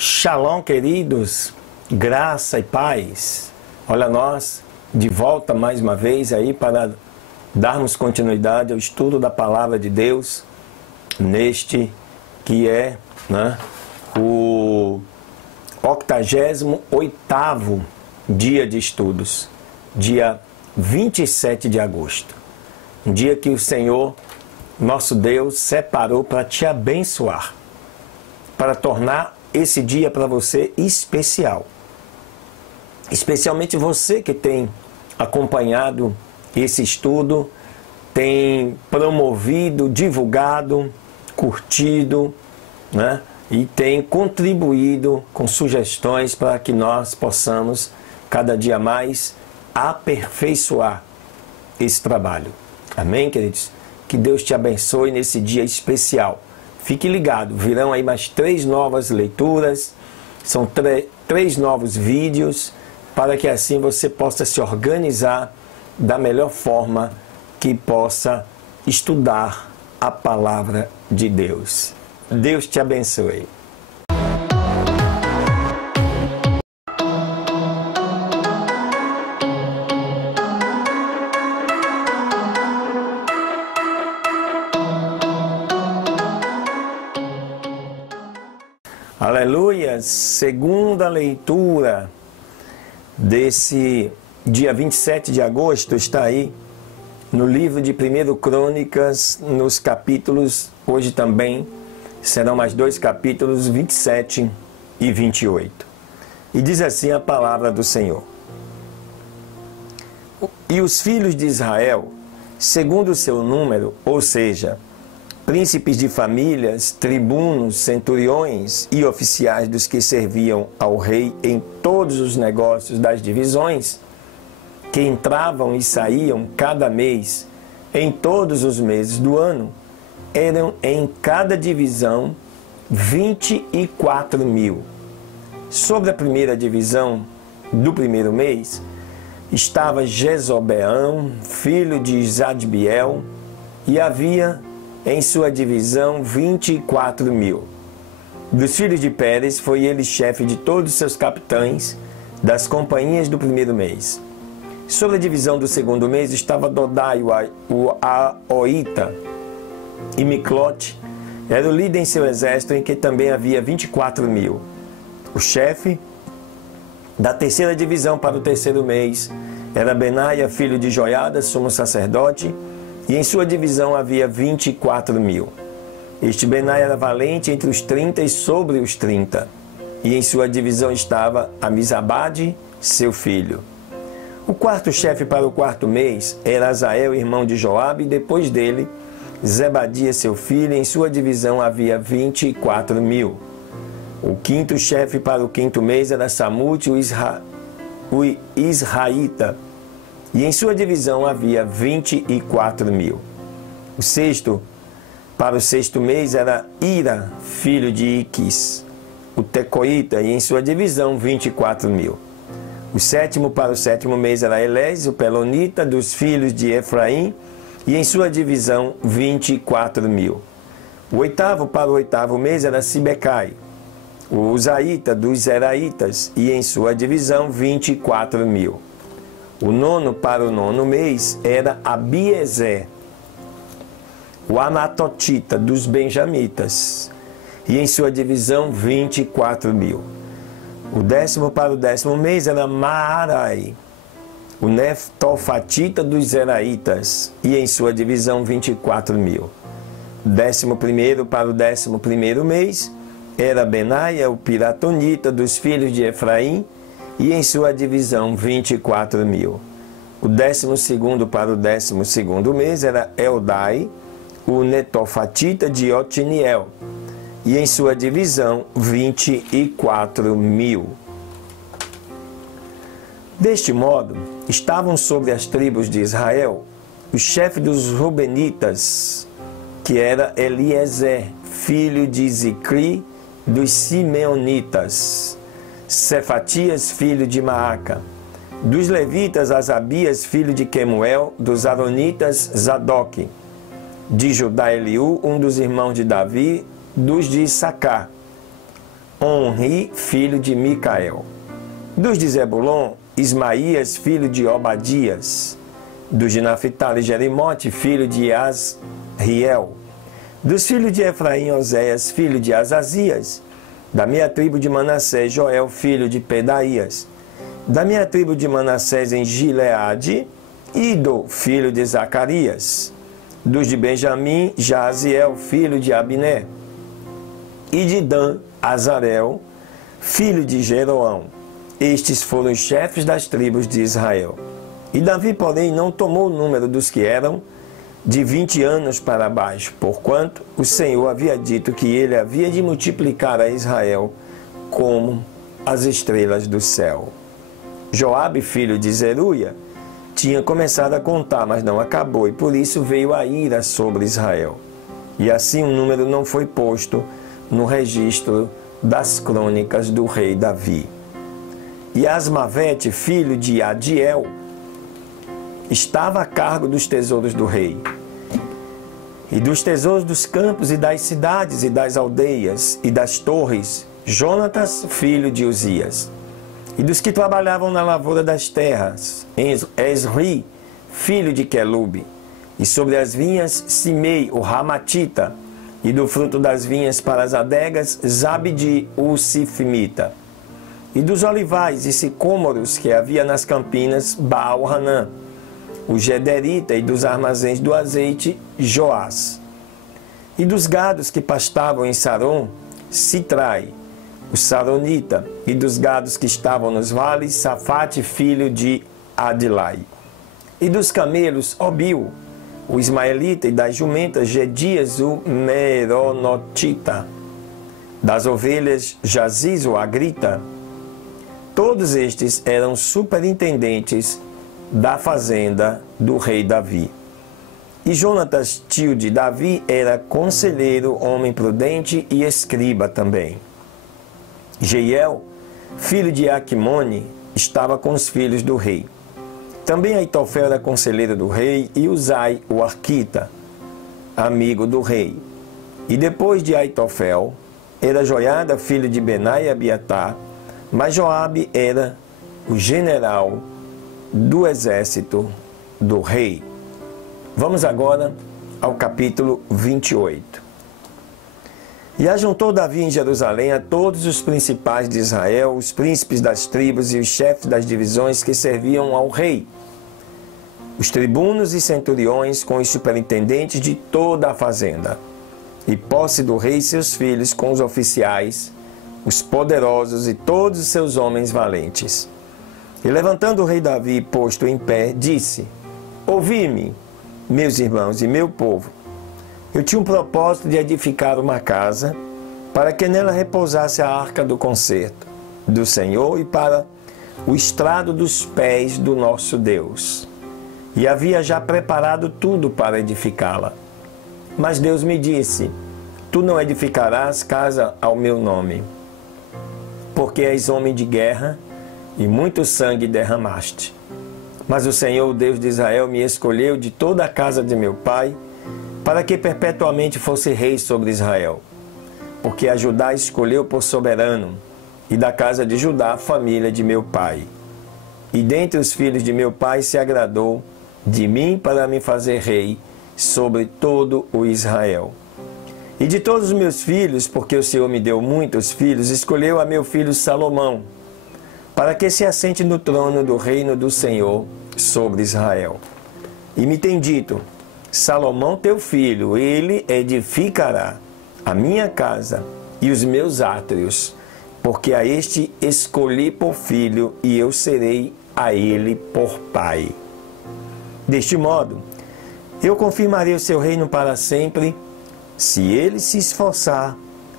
Shalom, queridos, graça e paz. Olha nós de volta mais uma vez aí para darmos continuidade ao estudo da Palavra de Deus neste que é o 88º dia de estudos, dia 27 de agosto. Um dia que o Senhor, nosso Deus, separou para te abençoar, para tornar esse dia para você especial. Especialmente você que tem acompanhado esse estudo, tem promovido, divulgado, curtido, e tem contribuído com sugestões para que nós possamos cada dia mais aperfeiçoar esse trabalho. Amém, queridos? Que Deus te abençoe nesse dia especial. Fique ligado, virão aí mais 3 novas leituras, são 3 novos vídeos, para que assim você possa se organizar da melhor forma que possa estudar a Palavra de Deus. Deus te abençoe. Aleluia! Segunda leitura desse dia 27 de agosto está aí no livro de 1 Crônicas, nos capítulos, hoje também serão mais 2 capítulos, 27 e 28. E diz assim a palavra do Senhor: E os filhos de Israel, segundo o seu número, ou seja, príncipes de famílias, tribunos, centuriões e oficiais dos que serviam ao rei em todos os negócios das divisões, que entravam e saíam cada mês, em todos os meses do ano, eram em cada divisão 24.000. Sobre a primeira divisão do primeiro mês, estava Jezobeão, filho de Zadbiel, e havia em sua divisão 24.000. Dos filhos de Pérez foi ele chefe de todos os seus capitães das companhias do primeiro mês. Sobre a divisão do segundo mês estava Dodai, o Aoita, e Miclote era o líder em seu exército, em que também havia 24.000. O chefe da terceira divisão para o terceiro mês era Benaia, filho de Joiada, sumo sacerdote, e em sua divisão havia 24.000. Este Benaia era valente entre os 30 e sobre os 30. E em sua divisão estava Amizabade, seu filho. O quarto chefe para o quarto mês era Azael, irmão de Joabe, e depois dele, Zebadia, seu filho, e em sua divisão havia 24.000. O quinto chefe para o quinto mês era Samute, o Israelita, e em sua divisão havia 24.000. O sexto, para o sexto mês, era Ira, filho de Iquis, o Tecoíta, e em sua divisão 24.000. O sétimo, para o sétimo mês, era Elés, o Pelonita, dos filhos de Efraim, e em sua divisão 24.000. O oitavo, para o oitavo mês, era Sibecai, o Uzaíta, dos Zeraitas, e em sua divisão 24.000. O nono, para o nono mês, era Abiezer, o Anatotita, dos Benjamitas, e em sua divisão 24.000. O décimo, para o décimo mês, era Maarai, o Neftofatita, dos Zeraitas, e em sua divisão 24.000. O décimo primeiro, para o décimo primeiro mês, era Benaia, o Piratonita, dos filhos de Efraim, e em sua divisão 24.000. O 12º, para o 12º mês, era Eldai, o Netofatita de Otiniel, e em sua divisão 24.000. Deste modo, estavam sobre as tribos de Israel o chefe dos Rubenitas, que era Eliezer, filho de Zicri, dos Simeonitas, Cefatias, filho de Maaca. Dos levitas, Asabias, filho de Quemuel. Dos aronitas, Zadok. De Judá, Eliú, um dos irmãos de Davi. Dos de Issacar, Onri, filho de Micael. Dos de Zebulon, Ismaías, filho de Obadias. Dos de Naphtali, Jerimote, filho de Asriel. Dos filhos de Efraim, Oséias, filho de Azazias. Da minha tribo de Manassés, Joel, filho de Pedaías. Da minha tribo de Manassés em Gileade, Ido, filho de Zacarias. Dos de Benjamim, Jaziel, filho de Abiné. E de Dan, Azarel, filho de Jeroão. Estes foram os chefes das tribos de Israel. E Davi, porém, não tomou o número dos que eram de 20 anos para baixo, porquanto o Senhor havia dito que ele havia de multiplicar a Israel como as estrelas do céu. Joabe, filho de Zeruia, tinha começado a contar, mas não acabou, e por isso veio a ira sobre Israel. E assim o número não foi posto no registro das crônicas do rei Davi. E Asmavete, filho de Adiel, estava a cargo dos tesouros do rei, e dos tesouros dos campos e das cidades e das aldeias e das torres, Jonatas, filho de Uzias. E dos que trabalhavam na lavoura das terras, Esri, filho de Quelube. E sobre as vinhas, Simei, o Ramatita. E do fruto das vinhas para as adegas, Zabdi, o Sifimita. E dos olivais e sicômoros que havia nas campinas, Baal-Hanã, o Gederita. E dos armazéns do azeite, Joás. E dos gados que pastavam em Saron, Sitrai, o Saronita. E dos gados que estavam nos vales, Safate, filho de Adilai. E dos camelos, Obil, o Ismaelita. E das jumentas, Gedias, o Meronotita. Das ovelhas, Jaziz, o Agrita. Todos estes eram superintendentes da fazenda do rei Davi. E Jonatas, tio de Davi, era conselheiro, homem prudente e escriba também. Jeiel, filho de Aquimone, estava com os filhos do rei. Também Aitofel era conselheiro do rei, e Uzai, o arquita, amigo do rei. E depois de Aitofel, era Joiada, filho de Benai e Abiatar, mas Joabe era o general do exército do rei. Vamos agora ao capítulo 28. E ajuntou Davi em Jerusalém a todos os principais de Israel, os príncipes das tribos e os chefes das divisões que serviam ao rei, os tribunos e centuriões com os superintendentes de toda a fazenda, e posse do rei e seus filhos com os oficiais, os poderosos e todos os seus homens valentes. E levantando o rei Davi, posto em pé, disse: Ouvi-me, meus irmãos e meu povo. Eu tinha um propósito de edificar uma casa, para que nela repousasse a arca do concerto do Senhor e para o estrado dos pés do nosso Deus. E havia já preparado tudo para edificá-la. Mas Deus me disse: Tu não edificarás casa ao meu nome, porque és homem de guerra e muito sangue derramaste. Mas o Senhor, o Deus de Israel, me escolheu de toda a casa de meu pai, para que perpetuamente fosse rei sobre Israel. Porque a Judá escolheu por soberano, e da casa de Judá a família de meu pai. E dentre os filhos de meu pai se agradou de mim para me fazer rei sobre todo o Israel. E de todos os meus filhos, porque o Senhor me deu muitos filhos, escolheu a meu filho Salomão, para que se assente no trono do reino do Senhor sobre Israel. E me tem dito: Salomão teu filho, ele edificará a minha casa e os meus átrios, porque a este escolhi por filho, e eu serei a ele por pai. Deste modo, eu confirmarei o seu reino para sempre, se ele se esforçar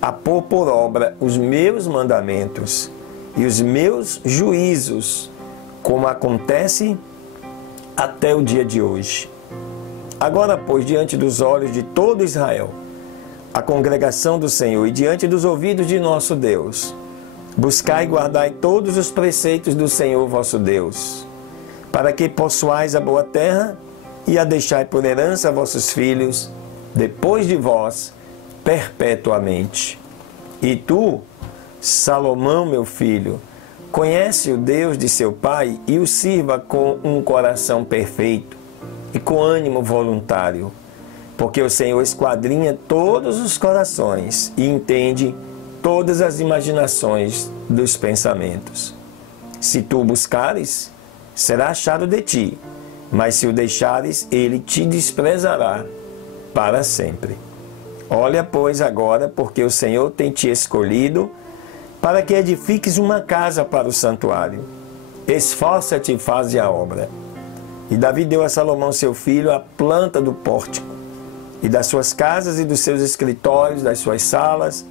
a pôr por obra os meus mandamentos e os meus juízos, como acontece até o dia de hoje. Agora, pois, diante dos olhos de todo Israel, a congregação do Senhor, e diante dos ouvidos de nosso Deus, buscai e guardai todos os preceitos do Senhor vosso Deus, para que possuais a boa terra e a deixai por herança a vossos filhos, depois de vós, perpetuamente. E tu, Salomão, meu filho, conhece o Deus de seu pai e o sirva com um coração perfeito e com ânimo voluntário, porque o Senhor esquadrinha todos os corações e entende todas as imaginações dos pensamentos. Se tu o buscares, será achado de ti, mas se o deixares, ele te desprezará para sempre. Olha, pois, agora, porque o Senhor tem te escolhido para que edifiques uma casa para o santuário. Esforça-te e faze a obra. E Davi deu a Salomão, seu filho, a planta do pórtico, e das suas casas e dos seus escritórios, das suas salas,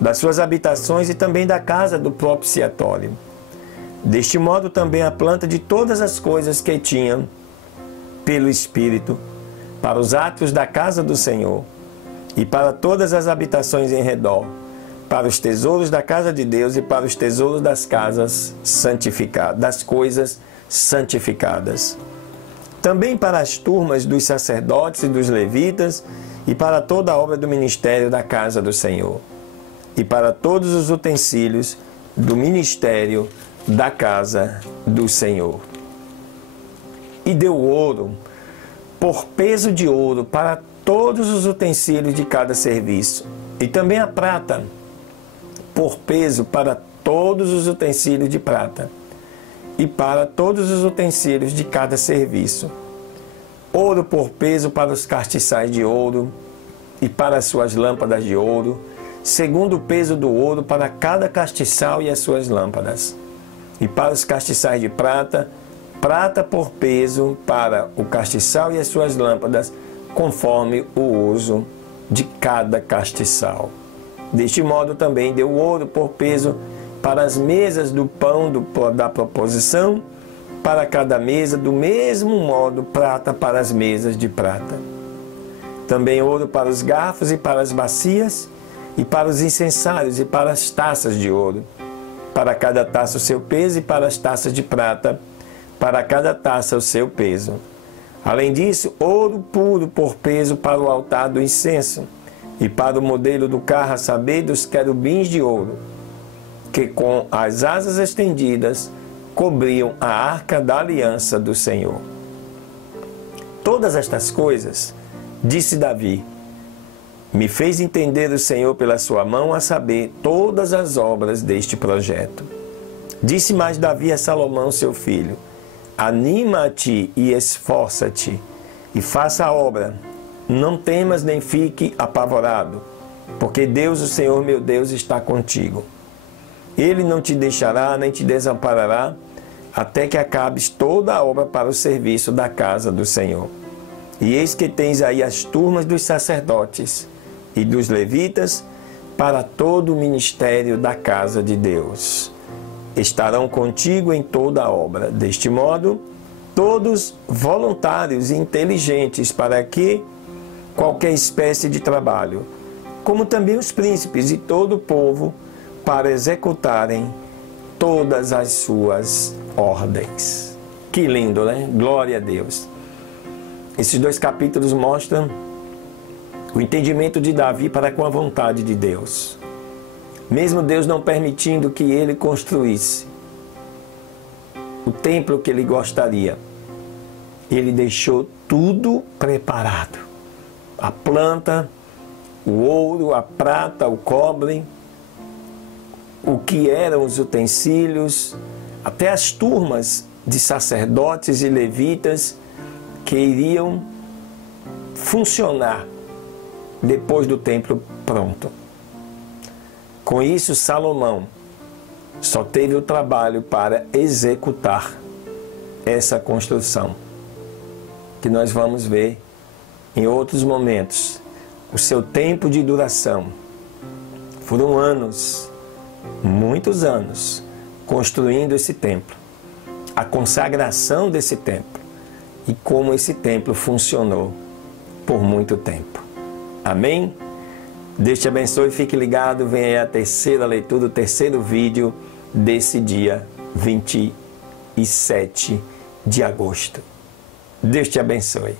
das suas habitações e também da casa do propiciatório. Deste modo também a planta de todas as coisas que tinham pelo Espírito, para os atos da casa do Senhor, e para todas as habitações em redor, para os tesouros da casa de Deus e para os tesouros das casas santificadas, das coisas santificadas. Também para as turmas dos sacerdotes e dos levitas, e para toda a obra do ministério da casa do Senhor, e para todos os utensílios do ministério da casa do Senhor. E deu ouro, por peso de ouro, para todos os utensílios de cada serviço, e também a prata, por peso para todos os utensílios de prata, e para todos os utensílios de cada serviço. Ouro por peso para os castiçais de ouro, e para as suas lâmpadas de ouro, segundo o peso do ouro para cada castiçal e as suas lâmpadas. E para os castiçais de prata, prata por peso para o castiçal e as suas lâmpadas, conforme o uso de cada castiçal. Deste modo também deu ouro por peso para as mesas do pão da proposição, para cada mesa, do mesmo modo, prata para as mesas de prata. Também ouro para os garfos e para as bacias, e para os incensários e para as taças de ouro. Para cada taça o seu peso, e para as taças de prata, para cada taça o seu peso. Além disso, ouro puro por peso para o altar do incenso, e para o modelo do carro, a saber, dos querubins de ouro, que com as asas estendidas cobriam a arca da aliança do Senhor. Todas estas coisas, disse Davi, me fez entender o Senhor pela sua mão, a saber, todas as obras deste projeto. Disse mais Davi a Salomão, seu filho, anima-te e esforça-te, e faça a obra. Não temas nem fique apavorado, porque Deus, o Senhor meu Deus, está contigo. Ele não te deixará nem te desamparará, até que acabes toda a obra para o serviço da casa do Senhor. E eis que tens aí as turmas dos sacerdotes e dos levitas para todo o ministério da casa de Deus. Estarão contigo em toda a obra. Deste modo, todos voluntários e inteligentes para que qualquer espécie de trabalho, como também os príncipes e todo o povo, para executarem todas as suas ordens. Que lindo, né? Glória a Deus. Esses dois capítulos mostram o entendimento de Davi para com a vontade de Deus. Mesmo Deus não permitindo que ele construísse o templo que ele gostaria, ele deixou tudo preparado. A planta, o ouro, a prata, o cobre, o que eram os utensílios, até as turmas de sacerdotes e levitas que iriam funcionar depois do templo pronto. Com isso, Salomão só teve o trabalho para executar essa construção, que nós vamos ver em outros momentos. O seu tempo de duração foram anos, muitos anos, construindo esse templo, a consagração desse templo e como esse templo funcionou por muito tempo. Amém? Deus te abençoe, fique ligado, vem aí a terceira leitura, o terceiro vídeo desse dia 27 de agosto. Deus te abençoe.